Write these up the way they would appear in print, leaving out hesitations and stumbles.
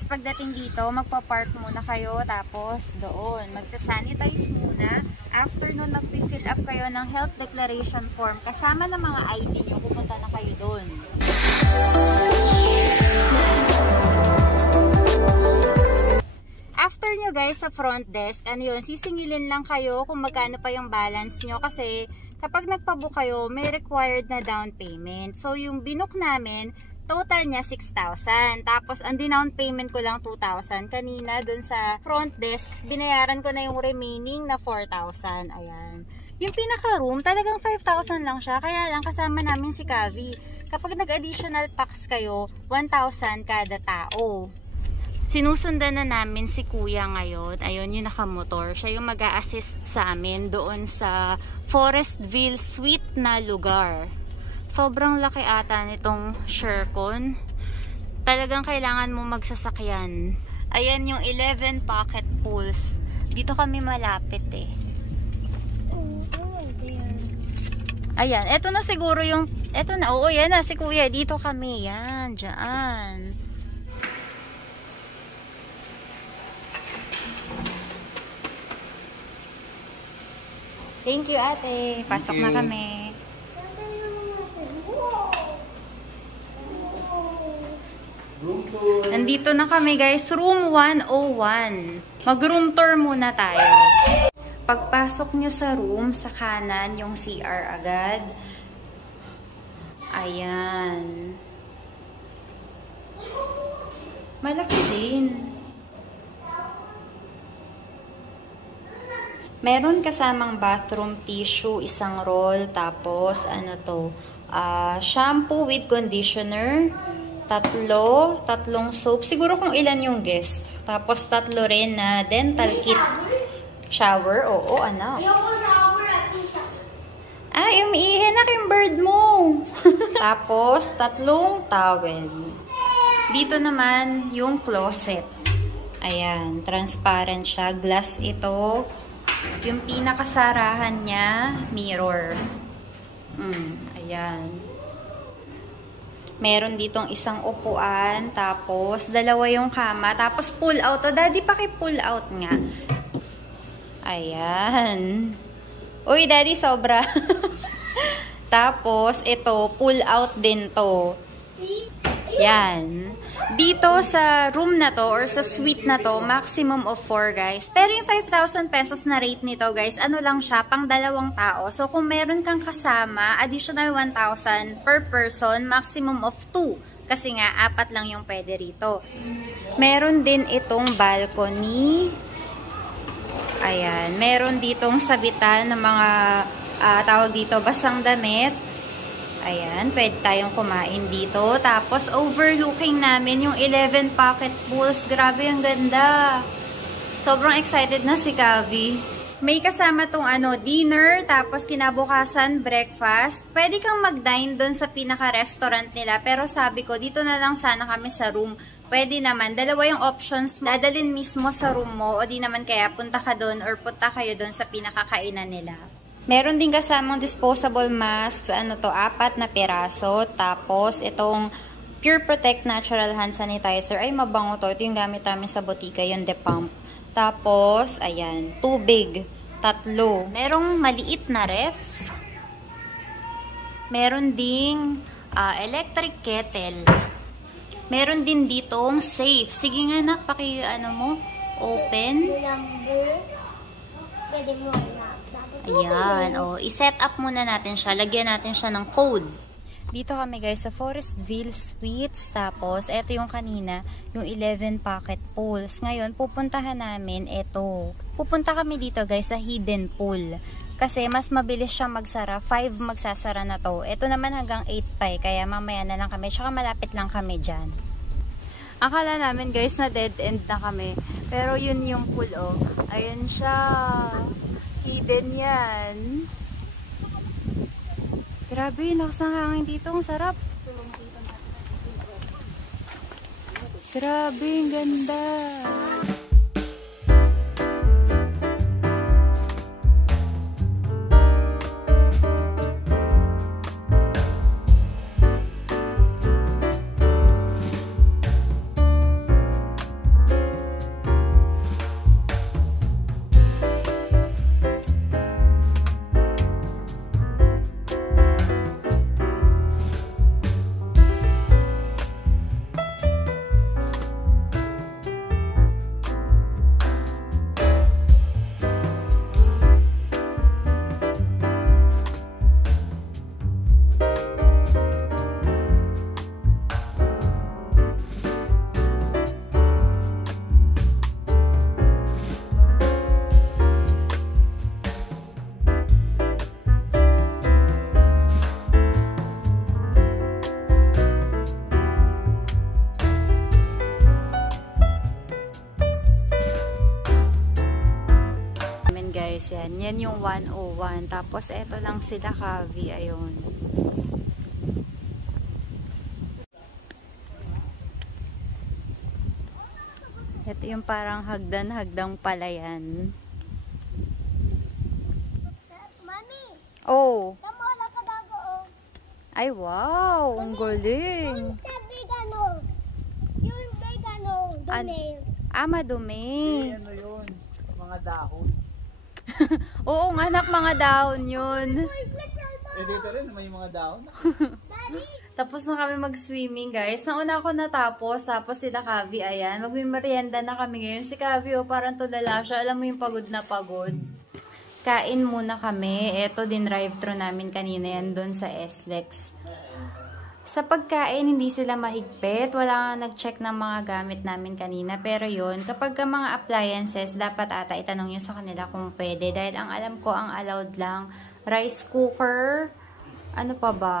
guys, pagdating dito, magpa-park muna kayo. Tapos doon, magsa-sanitize muna. After nun, mag-fill up kayo ng health declaration form. Kasama ng mga ID nyo, pupunta na kayo doon. After nyo guys, sa front desk, ano yun, sisingilin lang kayo kung magkano pa yung balance nyo. Kasi kapag nagpabook kayo, may required na down payment. So, yung binook namin, total niya 6,000. Tapos, ang down payment ko lang 2,000. Kanina, dun sa front desk, binayaran ko na yung remaining na 4,000. Ayan. Yung pinaka-room, talagang 5,000 lang siya. Kaya lang, kasama namin si Kavi. Kapag nag-additional packs kayo, 1,000 kada tao. Sinusundan na namin si Kuya ngayon. Ayun, yung nakamotor. Siya yung mag-a-assist sa amin doon sa Forestville Suite na lugar. Sobrang laki ata nitong Shercon. Talagang kailangan mo magsasakyan. Ayan yung 11 pocket pools. Dito kami malapit eh. Ayan, eto na siguro yung... Eto na, oo, yan na si Kuya. Dito kami, yan, dyan. Thank you, ate. Pasok na kami. Nandito na kami, guys. Room 101. Mag-room tour muna tayo. Pagpasok nyo sa room, sa kanan, yung CR agad. Ayan. Malaki din. Meron kasamang bathroom tissue, isang roll, tapos ano to, shampoo with conditioner, tatlong soap, siguro kung ilan yung guest. Tapos tatlo rin na dental kit. Shower, oo anak. Ay, umiihi na yung bird mo. Tapos tatlong towel. Dito naman yung closet. Ayan, transparent siya, glass ito. Yung pinakasarahan niya, mirror. Ayan. Meron ditong isang upuan, tapos dalawa yung kama, tapos pull out. O, daddy, paki-pull out nga. Ayan. Uy, daddy, sobra. Tapos, ito, pull out din to. Yan. Dito sa room na to or sa suite na to, maximum of 4 guys. Pero yung 5,000 pesos na rate nito guys, ano lang siya, pang 2 tao. So kung meron kang kasama, additional 1,000 per person, maximum of 2. Kasi nga, 4 lang yung pwede rito. Meron din itong balcony. Ayan. Meron ditong sabitan ng mga tawag dito, basang damit. Ayan, pwede tayong kumain dito. Tapos, overlooking namin yung 11 pocket pools. Grabe, ang ganda. Sobrang excited na si Kavi. May kasama tong dinner, tapos kinabukasan, breakfast. Pwede kang mag-dine doon sa pinaka-restaurant nila. Pero sabi ko, dito na lang sana kami sa room. Pwede naman. Dalawa yung options. Dadalhin mismo sa room mo. O di naman kaya punta ka doon or punta kayo doon sa pinakakainan nila. Meron din kasamang disposable masks, 4 na piraso. Tapos, itong Pure Protect Natural Hand Sanitizer. Ay, mabango to. Ito yung gamit namin sa botika, yung The Pump. Tapos, ayan, tubig. 3. Merong maliit na ref. Meron ding electric kettle. Meron din ditong safe. Sige nga na, open. Pwede mo Ayan, i-set up muna natin siya. Lagyan natin siya ng code. Dito kami guys sa Forestville Suites. Tapos, eto yung kanina, yung 11 pocket pools. Ngayon, pupuntahan namin ito. Pupunta kami dito guys sa hidden pool. Kasi mas mabilis siyang magsara. 5 magsasara na to. Ito naman hanggang 8 pa eh. Kaya mamaya na lang kami. Tsaka malapit lang kami dyan. Akala namin guys na dead end na kami. Pero yun yung pool Ayan siya. Hidden yan. Grabe, lakas ng hangin dito. Ang sarap. Grabe, ang ganda. guys. Yan yung 101. Tapos eto lang sila Kavi. Ayun. Ito yung parang hagdan-hagdang palayan. Mami! Oh! Tamo na kadago oh! Ay, wow! Ang galing! Yung vegano! Yung vegano! Dumi! Madumi! Ano yun? Mga dahon. Oo nga, anak, mga dahon yun. Dito rin may mga dahon. Tapos na kami mag-swimming, guys. Nung una ako natapos, tapos sila Kavi, ayan. Magmimerienda na kami ngayon. Si Kavi, parang tulala siya. Alam mo yung pagod na pagod. Kain muna kami. Ito din drive-thru namin kanina yan doon sa SLEX. Sa pagkain, hindi sila mahigpit. Wala nga nag-check ng mga gamit namin kanina. Pero yun, kapag ka mga appliances, dapat ata itanong nyo sa kanila kung pwede. Dahil ang alam ko, ang allowed lang, rice cooker, ano pa ba?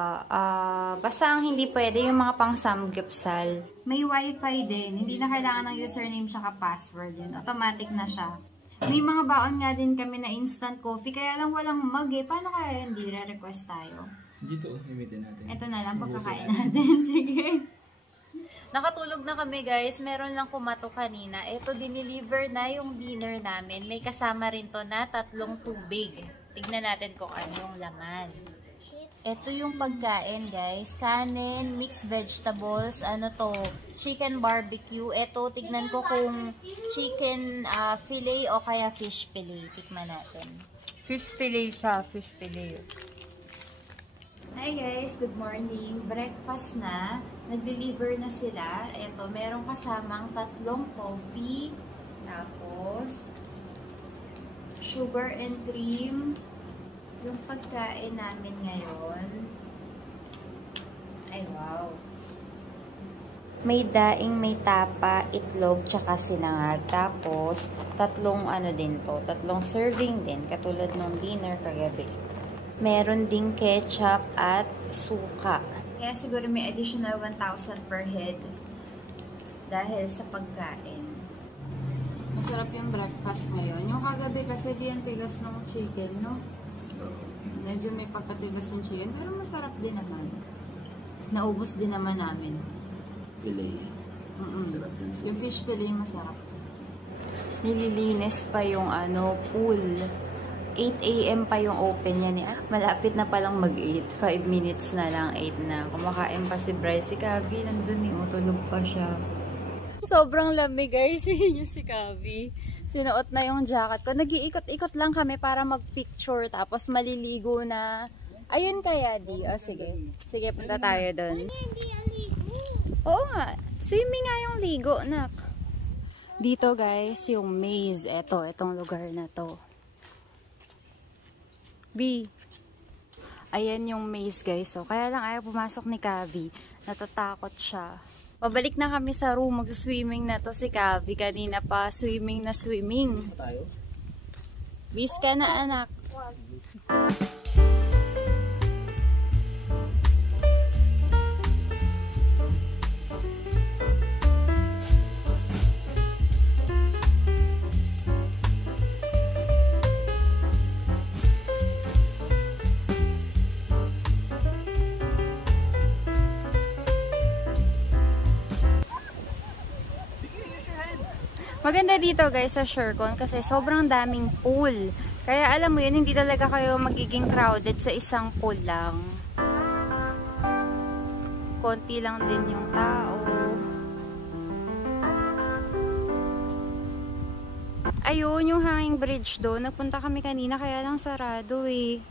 Basta ang hindi pwede, yung mga pang samgyupsal. May wifi din. Hindi na kailangan ng username tsaka password yun. Automatic na siya. May mga baon nga din kami na instant coffee. Kaya lang walang mug eh. Paano kaya hindi re-request tayo? Dito, limitin natin. Ito na lang pagkakain natin. Sige. Nakatulog na kami guys. Meron lang kumato kanina. Ito, diniliver na yung dinner namin. May kasama rin to na 3 tubig. Tignan natin kung ano yung laman. Ito yung pagkain guys. Kanin, mixed vegetables, ano to, chicken barbecue. Ito, tignan ko kung chicken fillet o kaya fish fillet. Tikman natin. Fish fillet siya, fish fillet. Hi guys, good morning. Breakfast na. Nag-deliver na sila. Ito, merong kasamang 3 coffee. Tapos, sugar and cream. Yung pagkain namin ngayon. Ay, wow. May daing, may tapa, itlog, tsaka sinangag. Tapos, 3 ano din to. 3 serving din. Katulad ng dinner kagabi. Meron ding ketchup at suka. Kaya siguro may additional 1,000 per head. Dahil sa pagkain. Masarap yung breakfast ngayon. Yung kagabi kasi di ang tigas ng chicken, no? Medyo may pagkatigas yung chicken, pero masarap din naman. Naubos din naman namin. Fillet. Yung fish fillet masarap. Nililinis pa yung pool. 8 AM pa yung open yan. Malapit na palang mag-8. 5 minutes na lang, 8 na. Kumakain pa si Bryce. Si Kavi, nandun yung tulog pa siya. Sobrang lamig guys. Yung si Kavi. Sinuot na yung jacket ko. Nag-iikot-ikot lang kami para mag-picture. Tapos maliligo na. Ayun kaya, Di. O, sige. Sige, punta tayo doon. Oo nga. Swimming nga yung ligo, nak. Dito guys, yung maze. Itong lugar na to. B. Ayan yung maze guys. So, kaya lang ayaw pumasok ni Kavi. Natatakot siya. Pabalik na kami sa room. Mag-swimming na to si Kavi. Kanina pa swimming na swimming. Bis ka na anak. Maganda dito guys sa Shercon kasi sobrang daming pool. Kaya alam mo yun, hindi talaga kayo magiging crowded sa isang pool lang. Konti lang din yung tao. Ayun, yung hanging bridge doon. Nagpunta kami kanina kaya lang sarado eh.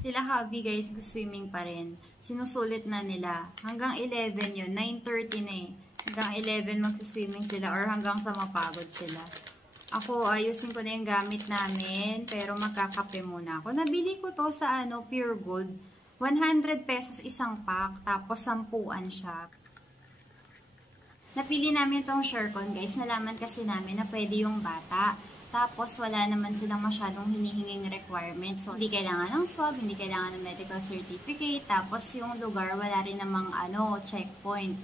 Sila Javi guys, swimming pa rin. Sinusulit na nila. Hanggang 11 yun. 9:30 na eh. Hanggang 11 magsiswimming sila or hanggang sa mapagod sila. Ako, ayusin ko na yung gamit namin. Pero magkakape muna ako. Nabili ko to sa Pure Gold. 100 pesos isang pack. Tapos 10-an siya. Napili namin itong Shercon guys. Nalaman kasi namin na pwede yung bata. Tapos, wala naman silang masyadong hinihinging requirements. So, hindi kailangan ng swab, hindi kailangan ng medical certificate. Tapos, yung lugar, wala rin namang checkpoint.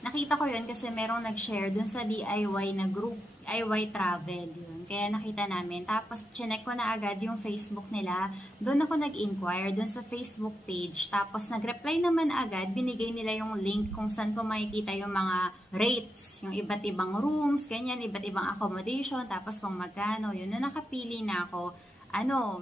Nakita ko yun kasi merong nag-share dun sa DIY na group, DIY travel yun. Kaya nakita namin. Tapos, chinek ko na agad yung Facebook nila. Doon ako nag-inquire, dun sa Facebook page. Tapos, nag-reply naman agad. Binigay nila yung link kung saan ko makikita yung mga rates. Yung iba't ibang rooms, ganyan, iba't ibang accommodation. Tapos, kung magkano. Yun, na nakapili na ako.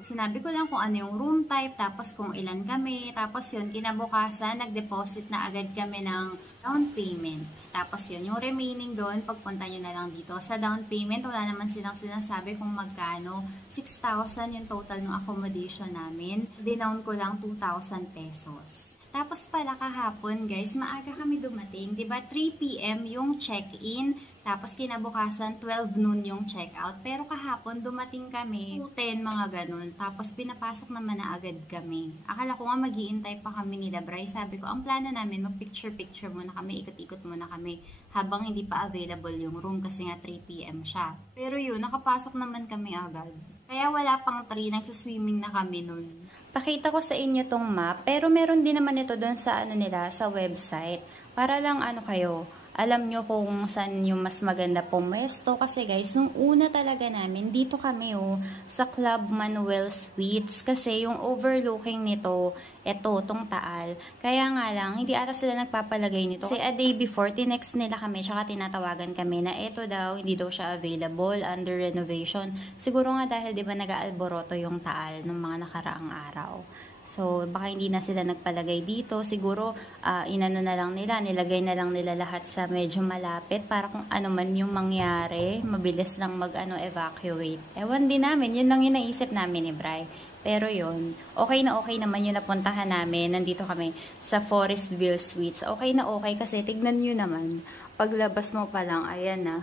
Sinabi ko lang kung ano yung room type, tapos kung ilan kami. Tapos yun, kinabukasan, nag-deposit na agad kami ng down payment. Tapos yun, yung remaining doon, pagpunta nyo na lang dito. Sa down payment, wala naman silang sinasabi kung magkano. 6,000 yung total ng accommodation namin. Dinown ko lang 2,000 pesos. Tapos pala kahapon guys, maaga kami dumating. Diba 3 PM yung check-in, tapos kinabukasan 12 noon yung check-out. Pero kahapon dumating kami 10 mga ganun. Tapos pinapasok naman na agad kami. Akala ko nga mag-iintay pa kami nila Bray. Sabi ko, ang plano namin, mag-picture-picture muna kami, ikot-ikot muna kami habang hindi pa available yung room kasi nga 3 PM siya. Pero yun, nakapasok naman kami agad. Kaya wala pang 3, nagsaswimming na kami nun. Pakita ko sa inyo tong map, pero meron din naman ito doon sa nila, sa website. Para lang kayo, alam nyo kung saan yung mas maganda pumesto. Kasi guys, nung una talaga namin, dito kami sa Club Manuel Suites. Kasi yung overlooking nito, tong Taal. Kaya nga lang, hindi ata sila nagpapalagay nito. Kasi a day before, tinext nila kami, tsaka tinatawagan kami na eto daw, hindi daw siya available, under renovation. Siguro nga dahil di ba nag-aalboroto yung Taal nung mga nakaraang araw. So, baka hindi na sila nagpalagay dito. Siguro, inano na lang nila, nilagay na lang nila lahat sa medyo malapit para kung ano man yung mangyari, mabilis lang evacuate. Ewan din namin, yun lang yung naisip namin ni Bray. Pero yun, okay naman yung napuntahan namin. Nandito kami sa Forestville Suites. Okay na okay kasi tignan nyo naman. Paglabas mo pa lang, ayan na.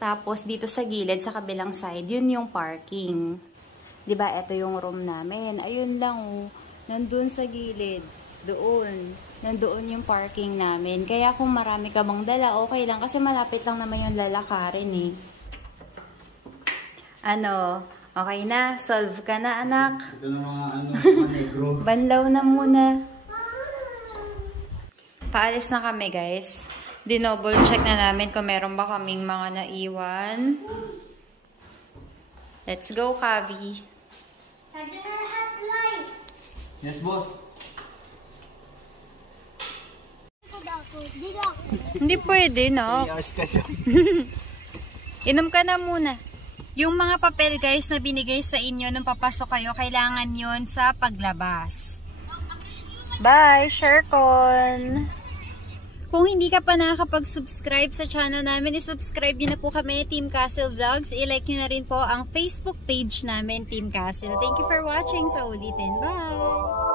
Tapos dito sa gilid, sa kabilang side, yun yung parking. Diba, ito yung room namin. Ayun lang, nandun sa gilid. Doon. Nandoon yung parking namin. Kaya kung marami ka bang dala, okay lang. Kasi malapit lang naman yung lalakarin Okay na? Solve ka na, anak? Ito na mga negro. Banlaw na muna. Paalis na kami, guys. Dinouble check na namin kung meron ba kaming mga naiwan. Let's go, Kavi. I didn't have lights. Yes, boss. Hindi pwede, no? 3 hours ka dyan. Inom ka na muna. Yung mga papel, guys, na binigay sa inyo nung papasok kayo, kailangan yun sa paglabas. Bye, Shercon! Kung hindi ka pa nakakapag-subscribe sa channel namin, i-subscribe nyo na po kami, Team Castle Vlogs. I-like nyo na rin po ang Facebook page namin, Team Castle. Thank you for watching. Sa ulitin. Bye!